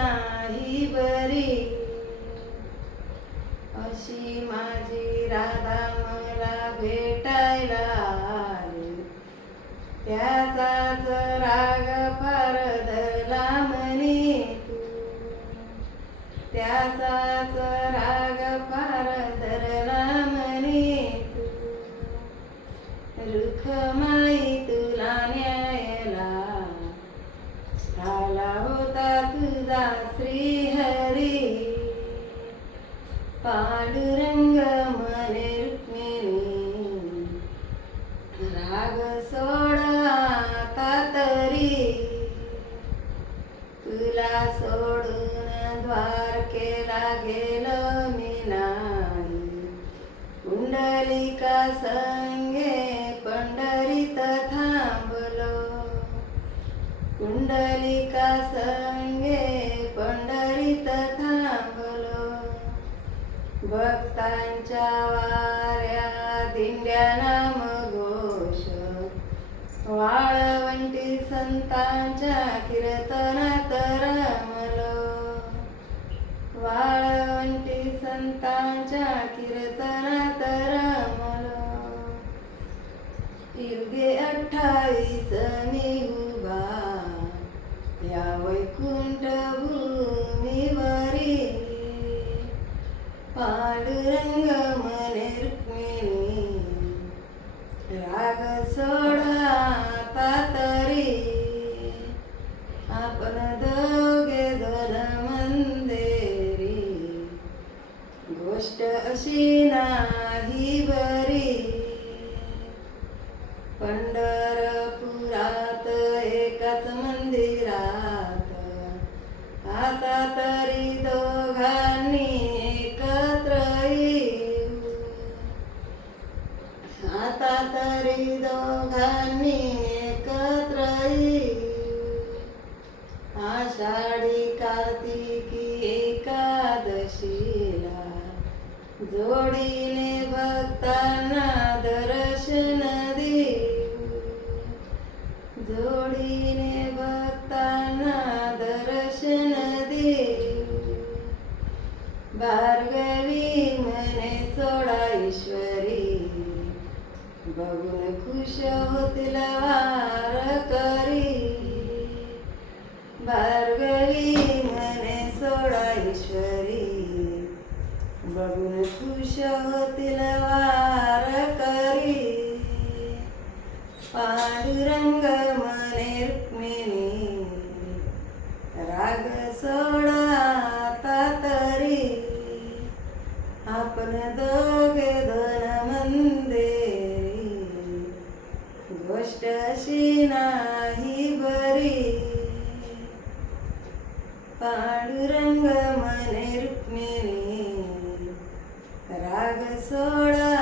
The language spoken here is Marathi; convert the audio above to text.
नाही बरी. अशी माझी राधा मला भेटायला आली, त्याचाच राग फार धरला म्हणे तू, त्याचाच राग फार धरला म्हणे तू. रुखमाई तुला न्यायला आला होता तुझा श्रीहरी. पांडुरंग म्हणे रुक्मिणी, राग सोड आता तरी. तुला सोडून द्वारकेला गेलो मी नाही, पुंडलिका संगे पंढरीत थांबलो, पुंडलिका संगे पंढरीत थांबलो. भक्तांच्या वाऱ्या दिंड्या नामघोष, वाळवंटी संतांच्या कीर्तनात रमलो, वाळवंटी संतांच्या कीर्तनात रमलो. युगे 28 मी उभा या वैकुंठ भूमीवरी. पांडुरंग म्हणे रुक्मिणी, राग सोडा आता तरी. आपण दोघे दोन मंदिरी, गोष्ट अशी नाही बरी. पंढरपुरात एकाच मंदिरात आता तरी दोघांनी एकत्र येऊ, आता तरी दोघांनी एकत्र येऊ. आषाढी कार्तिकी एकादशीला जोडीने भक्तांना दर्शन देऊ, जोडीने भक्तांना दर्शन देऊ. भार्गवी म्हणे सोडा ईश्वरी, बघून खुश होतील वारकरी. भार्गवी म्हणे सोडा ईश्वरी, बघून खुश होतील वारकरी. पांडुरंग म्हणे रुक्मिणी, राग सोडा आता तरी. आपण दोघे दोन मंदिरी, गोष्ट अशी नाही बरी. पांडुरंग म्हणे रुक्मिणी, राग सोडा